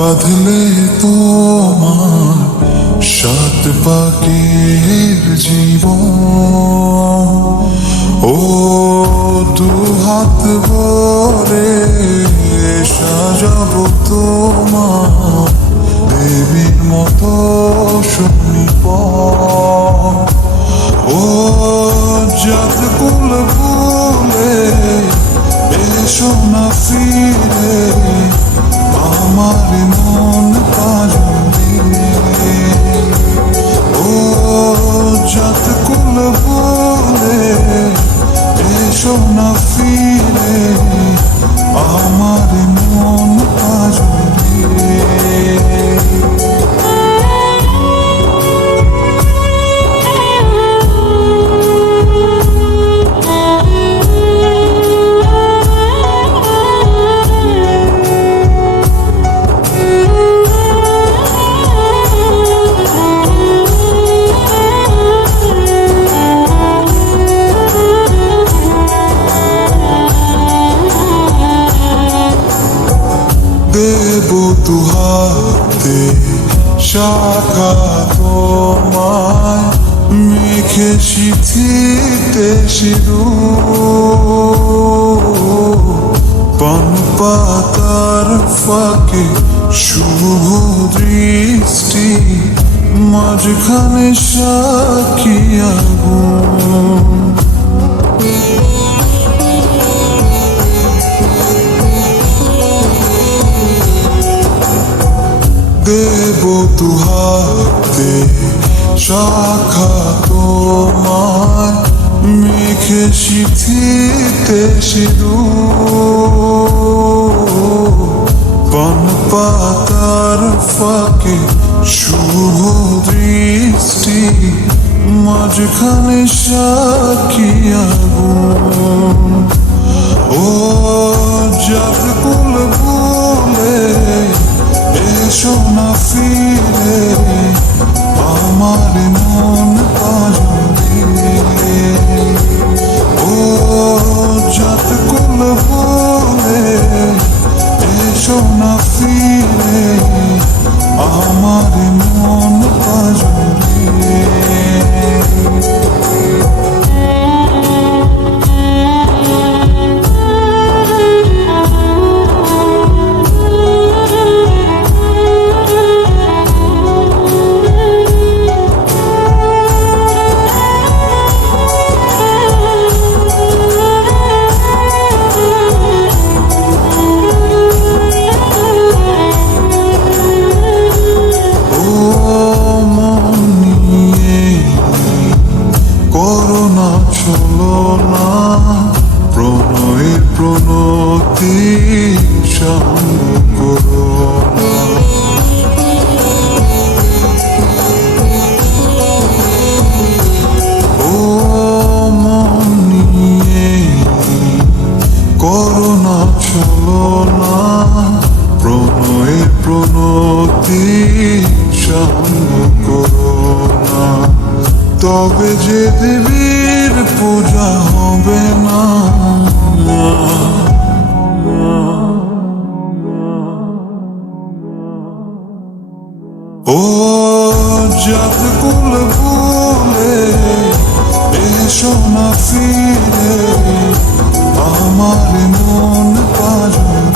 বাঁধলে তোমার সাত পাকের জীবন, ও দু হাত ভরে সাজাবো তোমার দেবীর মতো সুনিপন। ও যাত কুল ভুলে এসো না ফিরে আমার মন পাজলে। ও যাত কুল ভুলে এসো না ফিরে আমার মন পাজলে। দেব দুহাতে শাখা তোমায় মেখে সিঁথিতে সিঁদুর, পান পাতার ফাঁকে শুভ দৃষ্টি মাঝখানে সাক্ষী আগুন। দেব দুহাতে শাখা তোমায় মেখে সিঁথিতে সিঁদুর, পান পাতার ফাঁকে শুভ দৃষ্টি মাঝখানে সাক্ষী আগুন। ও যাত কুল ভুলে এসো না ফিরে আমার মন পাজলে। ও যাত কুল ভুলে এসো না ফিরে আমার মন পাজলে। ছলনা প্রণয়ের প্রণতি সঙ্গ করোনা। ও মন নিয়ে করোনা ছলনা প্রণয়ের প্রণতি সঙ্গ করোনা। তবে যে দেবীর পূজা হবে না, ও যাত কুল ভুলে এসো না ফিরে আমার মন পাজলে।